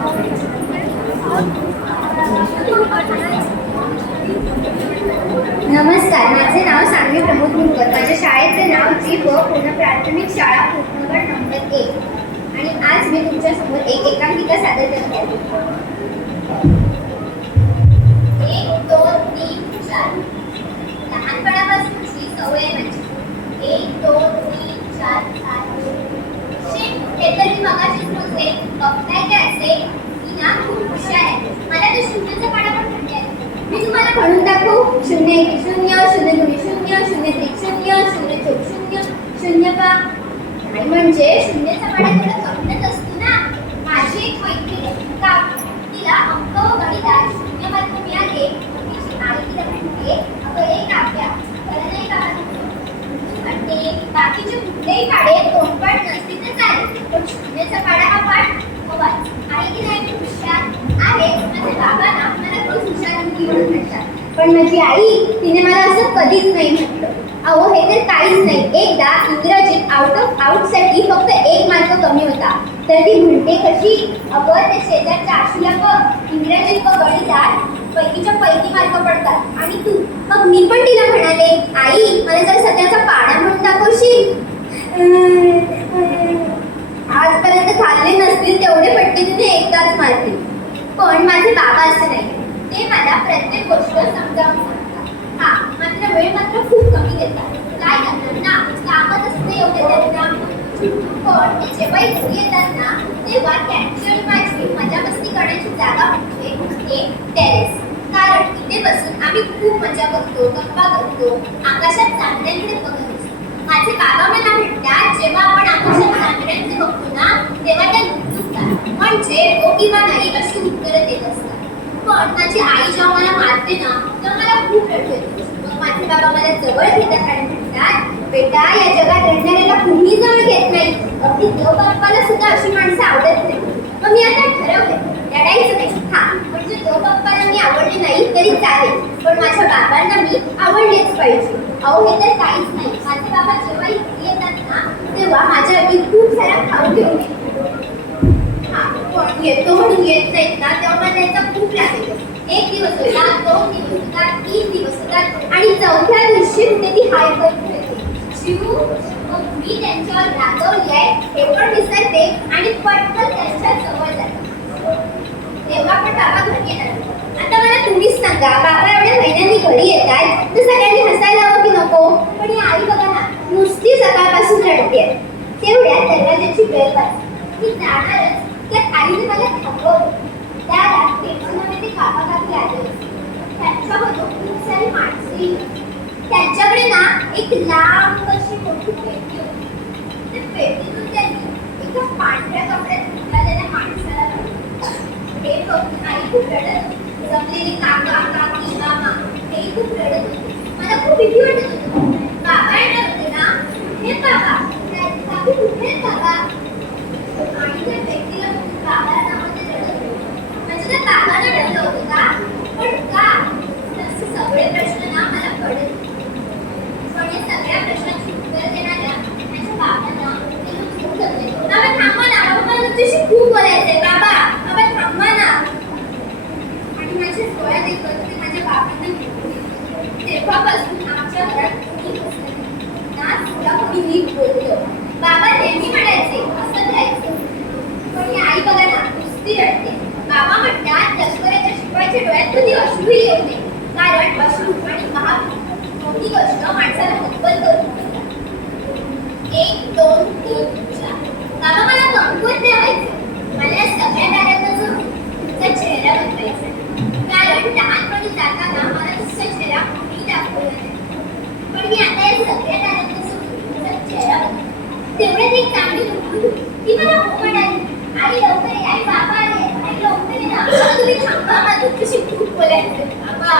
नमस्कार, माझे नाव सांगवी प्रमोद मुनकर. माझ्या शाळेचे नाव जी.प. पूर्ण प्राथमिक शाळा पूर्णगड नंबर 1. आणि आज मी तुमच्या समोर एक एकांकिका सादर करत आहे. 1 2 3 4 लहानपणापासूनची सवय आहे माझी. 1 2 3 4 5 हे तर मी मगाशीच मोजले. बघताय काय असे मी ना खूप हुशार आहे. मला तर शून्याचा पाडा पण म्हणते आहे. मी तुम्हाला म्हणून दाखवू. 0 1 0 0 2 0 0 3 0 0 4 0 0 5. नाही म्हणजे शून्याचा पाडा थोडा कमीच असतो ना. माझी एक मैत्रीण आहे. तिला अंक व गणितात 0 मार्क मिळाले. तिची आई तिला म्हणते, अगं ए काव्या, खरं नाही का म्हणते, बाकीचे कुठलेही पाडे तोंडपाठ नसतील तर चालेल, पण शून्याचा पाडा हा पाठ हवाच. आई की नाही हुशार आहे. माझे बाबा ना मला रोज हुशार मुलगी म्हणून म्हणतात. पण माझी आई तिने मला असं कधीच नाही म्हटलं. अहो हे तर काहीच नाही. एकदा इंग्रजीत आउटसाठी फक्त 1 मार्क कमी होता. तर ती म्हणते कशी, अगं ते शेजारच्या आशूला बघ, इंग्रजीत व गणितात पैकीच्या पैकी मार्क पडतात आणि तू. मग मी पण तिला म्हणाले, आई मला जर सध्याचा पाडा म्हणून दाखवशील. आजपर्यंत खाल्ले नसतील तेवढे फटके तिने एकदाच मारले. पण माझे बाबा असे नाही. ते मला प्रत्येक गोष्ट समजावून सांगतात. हा मात्र वेळ मात्र खूप कमी देतात. काय करणार ना, कामच असते एवढे त्यांना. पण ते जेव्हा घरी येतात ना, तेव्हा त्यांची आणि माझी मजा मस्ती करण्याची जागा म्हणजे एक टेरेस. कारण इथे बसून आम्ही खूप मजा करतो, गप्पा करतो, आकाशात चांदण्यांकडे बघत असतो. माझे बाबा मला म्हणतात, जेव्हा आपण आकाशात चांदण्यांचे बघतो ना, तेव्हा त्या नुकतात, म्हणजे हो किंवा नाही अशी उत्तरं देत असतात. पण माझी आई जेव्हा मला मारते ना, तेव्हा मला खूप रडू येते. मग माझे बाबा मला जवळ घेतात आणि म्हणतात, बेटा या जगात रडणाऱ्याला कुणी जवळ घेत नाही. अगदी देव बाप्पाला सुद्धा अशी माणसं आवडत नाही. मग मी आता ठरवले, रडायचं नाही. हा म्हणजे देव बाप्पाला मी आवडले नाही तरी चालेल, पण माझ्या बाबांना मी आवडलेच पाहिजे. अहो हे तर काहीच नाही. माझे बाबा जेव्हा इथे येतात ना, तेव्हा माझ्यासाठी खूप सारा खाऊ घेऊन येतात. हा पण येतो म्हणून येत नाहीत ना, तेव्हा मला त्यांचा खूप राग येतो. 1 दिवस होतात, 2 दिवस होतात, 3 दिवस होतात आणि 4थ्या दिवशी कुठे ती हाय करते. शिव मग मी त्यांच्यावर रागवली आहे हे पण विसरते आणि पटकन त्यांच्या जवळ जाते. तेव्हा पण बाबा घरी येतात. आता मला तुम्हीच सांगा, बाबा एवढ्या महिन्यांनी घरी येतात तर सगळ्यांनी हसायला हवं की नको. पण ही आई बघा ना, नुसती सकाळपासून रडते. तेवढ्यात दरवाजाची बेल वाजली. मी जाणारच त्यात आईने मला थांबवलं. त्या रात्रीमध्ये ते काका काकी आले होते. त्यांच्याबरोबर खूप सारी माणसे. त्यांच्याकडे ना एक लांब अशी मोठी पेटी होती. त्या पेटीतून त्यांनी एका पांढऱ्या कपड्यात घुमलेल्या माणसाला लावलं. हे बघून आई खूप रडत होती. जमलेली काका काकी मामा हे खूप रडत होते. मला खूप भीती वाटत होती. बाबा येणार होते ना. हे बाबा काकी कुठे आहेत बाबा. आणि त्या व्यक्तीला बघून बाबाला नावाने रडत होते. म्हणजे त्या बाबांना रडलं होतं का, पण का, असे सगळे प्रश्न ना मला पडत. पण या सगळ्या प्रश्नांची उत्तरं देणाऱ्या माझ्या बाबांना ते लोक घेऊन जाते. बाबा थांबा ना, बाबा मला तुझ्याशी खूप बोलायचंय. बाबा बाबा थांबा ना. आणि माझ्या डोळ्यात एक ते माझ्या बाबांना घेऊन गेले. तेव्हापासून आमच्या घरात कोणी बसलं नाही ना, सुद्धा कोणी नीट बोललं. बाबा नेहमी म्हणायचे असं राहायचं. पण ही आई बघा ना, नुसती रडते. बाबा म्हणतात, लष्कराच्या शिपायाच्या डोळ्यात कधी अश्रू येऊ नये, कारण अश्रू आणि महाग मोठी गोष्ट माणसाला हतबल करून टाकतात. 1 2 3 4 बाबा मला कंकुवत द्यायचं. मला या सगळ्या दारांना जोडून तुमचा चेहरा बनवायचा. कारण लहानपणी जाताना मला तुमचा चेहरा कोणी दाखवला नाही. पण मी आता या सगळ्या दारांना जोडून तुमचा चेहरा बनवला. तेवढ्यात एक चांगली मुलगी ती मला हो म्हणाली, आई लवकर ये, आई बाबा आले, आई लवकर ये ना. तुम्ही थांबा, मला तुमच्याशी खूप बोलायचं. बाबा